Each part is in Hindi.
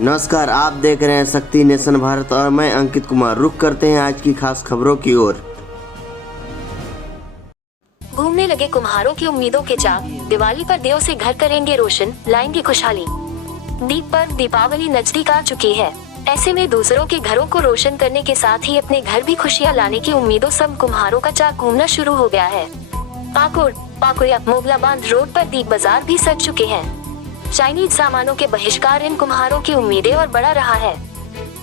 नमस्कार, आप देख रहे हैं शक्ति नेशन भारत और मैं अंकित कुमार। रुक करते हैं आज की खास खबरों की ओर। घूमने लगे कुम्हारों की उम्मीदों के चाक, दिवाली पर दियों से घर करेंगे रोशन, लाएंगे खुशहाली। दीप पर्व दीपावली नजदीक आ चुकी है। ऐसे में दूसरों के घरों को रोशन करने के साथ ही अपने घर भी खुशियां लाने की उम्मीदों सब कुम्हारों का चाक घूमना शुरू हो गया है। पाकुड़ मोगला बांध रोड पर दीप बाजार भी सज चुके हैं। चाइनीज सामानों के बहिष्कार इन कुम्हारों की उम्मीदें और बढ़ा रहा है।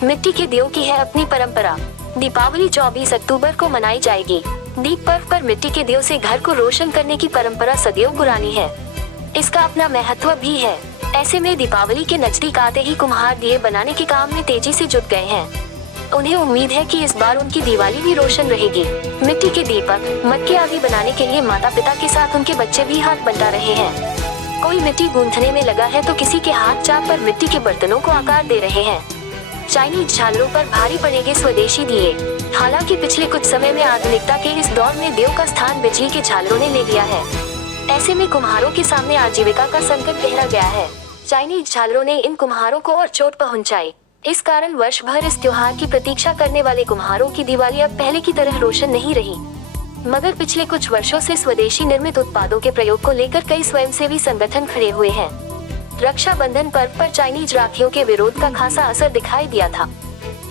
मिट्टी के दियों की है अपनी परंपरा। दीपावली 24 अक्टूबर को मनाई जाएगी। दीप पर्व पर मिट्टी के दियों से घर को रोशन करने की परंपरा सदियों पुरानी है। इसका अपना महत्व भी है। ऐसे में दीपावली के नजदीक आते ही कुम्हार दिए बनाने के काम में तेजी से जुट गए हैं। उन्हें उम्मीद है कि इस बार उनकी दिवाली भी रोशन रहेगी। मिट्टी के दीपक, मटके आदि बनाने के लिए माता पिता के साथ उनके बच्चे भी हाथ बंटा रहे हैं। कोई मिट्टी गूंथने में लगा है तो किसी के हाथ चाक पर मिट्टी के बर्तनों को आकार दे रहे हैं। चाइनीज झालरों पर भारी पड़ेंगे स्वदेशी दिए। हालांकि पिछले कुछ समय में आधुनिकता के इस दौर में दियों का स्थान बिजली के झालरों ने ले लिया है। ऐसे में कुम्हारों के सामने आजीविका का संकट गहरा गया है। चाइनीज झालरों ने इन कुम्हारों को और चोट पहुंचाई। इस कारण वर्ष भर इस त्योहार की प्रतीक्षा करने वाले कुम्हारों की दिवाली अब पहले की तरह रोशन नहीं रही। मगर पिछले कुछ वर्षों से स्वदेशी निर्मित उत्पादों के प्रयोग को लेकर कई स्वयंसेवी संगठन खड़े हुए हैं। रक्षाबंधन पर्व पर चाइनीज राखियों के विरोध का खासा असर दिखाई दिया था।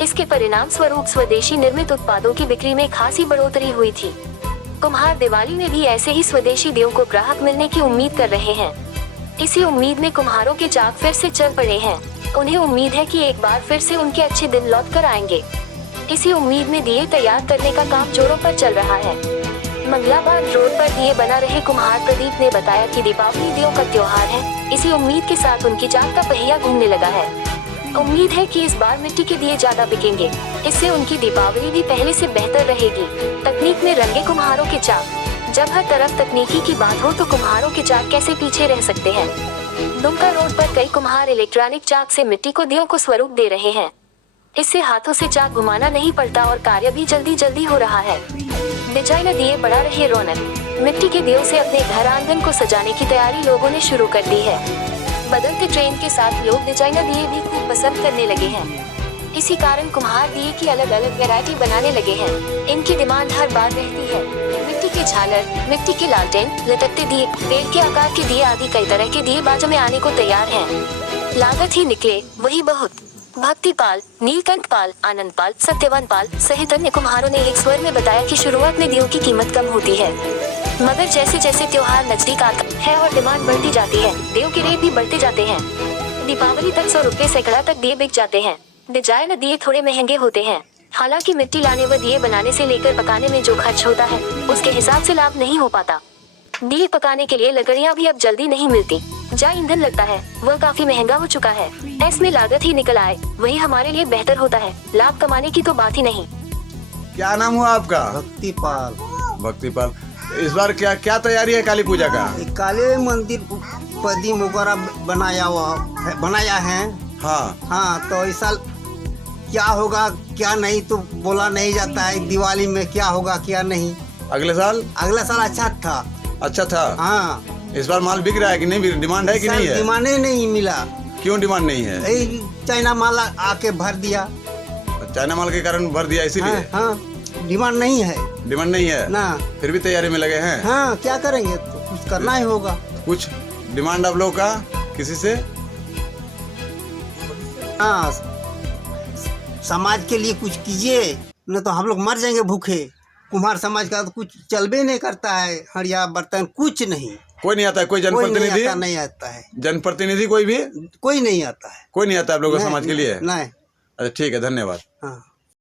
इसके परिणाम स्वरूप स्वदेशी निर्मित उत्पादों की बिक्री में खासी बढ़ोतरी हुई थी। कुम्हार दिवाली में भी ऐसे ही स्वदेशी दियों को ग्राहक मिलने की उम्मीद कर रहे हैं। इसी उम्मीद में कुम्हारों के चाक फिर से चल पड़े हैं। उन्हें उम्मीद है कि एक बार फिर से उनके अच्छे दिन लौट कर आएंगे। इसी उम्मीद में दिए तैयार करने का काम जोरों पर चल रहा है। मंगलाबाद रोड पर दिए बना रहे कुम्हार प्रदीप ने बताया कि दीपावली दियों का त्योहार है। इसी उम्मीद के साथ उनकी चाक का पहिया घूमने लगा है। उम्मीद है कि इस बार मिट्टी के दिए ज्यादा बिकेंगे। इससे उनकी दीपावली भी पहले से बेहतर रहेगी। तकनीक में रंगे कुम्हारों के चाक। जब हर तरफ तकनीकी की बात हो तो कुम्हारों के चाक कैसे पीछे रह सकते हैं। दुमका रोड पर कई कुम्हार इलेक्ट्रॉनिक चाक से मिट्टी को दियों को स्वरूप दे रहे हैं। इससे हाथों से चाक घुमाना नहीं पड़ता और कार्य भी जल्दी हो रहा है। डिजाइनर दिए बढ़ा रहे रौनक। मिट्टी के दियों से अपने घर आंगन को सजाने की तैयारी लोगों ने शुरू कर दी है। बदलते ट्रेंड के साथ लोग डिजाइनर दिए भी खूब पसंद करने लगे हैं। इसी कारण कुम्हार दिए की अलग अलग वैरायटी बनाने लगे हैं। इनकी डिमांड हर बार रहती है। मिट्टी के झालर, मिट्टी के लालटेन, लटकते दिए, पेड़ के आकार के दिए आदि कई तरह के दिए बाजार में आने को तैयार हैं। लागत ही निकले वही बहुत। भक्तिपाल, नीलकंठ पाल, आनंद पाल, सत्यवान पाल सहित अन्य कुम्हारों ने एक स्वर में बताया कि शुरुआत में दियों की कीमत कम होती है, मगर जैसे जैसे त्योहार नजदीक आता है और डिमांड बढ़ती जाती है, दियों के रेट भी बढ़ते जाते हैं। दीपावली तक 100 रुपए सैकड़ा तक दिए बिक जाते हैं। डिजाइन दिए थोड़े महंगे होते हैं। हालांकि मिट्टी लाने व दिए बनाने से लेकर पकाने में जो खर्च होता है उसके हिसाब से लाभ नहीं हो पाता। दिए पकाने के लिए लकड़ियाँ भी अब जल्दी नहीं मिलती। जहाँ ईंधन लगता है वह काफी महंगा हो चुका है। इसमें लागत ही निकल आए वही हमारे लिए बेहतर होता है। लाभ कमाने की तो बात ही नहीं। क्या नाम हुआ आपका? भक्तिपाल। भक्तिपाल, इस बार क्या क्या तैयारी है काली पूजा का? काली मंदिर पदीम वगैरह बनाया है। हाँ, तो इस साल क्या होगा क्या नहीं तो बोला नहीं जाता है। दिवाली में क्या होगा क्या नहीं। अगले साल अच्छा था। हाँ, इस बार माल बिक रहा है कि नहीं? डिमांड है कि नहीं है? डिमांड नहीं मिला। क्यों डिमांड नहीं है? चाइना माल आके भर दिया। चाइना माल के कारण भर दिया इसीलिए? हाँ, डिमांड नहीं है। डिमांड नहीं है ना, फिर भी तैयारी में लगे हैं। हाँ, क्या करेंगे तो कुछ करना ही होगा। कुछ डिमांड आप लोग का किसी से? हाँ, समाज के लिए कुछ कीजिए, नहीं तो हम लोग मर जाएंगे भूखे। कुम्हार समाज का तो कुछ चलबे नहीं करता है। हड़िया बर्तन कुछ नहीं। कोई नहीं आता है? कोई जनप्रतिनिधि नहीं आता है। जनप्रतिनिधि कोई भी? कोई नहीं आता है। कोई नहीं आता है आप लोगों समाज के लिए? नहीं। अच्छा, ठीक है, धन्यवाद। हाँ।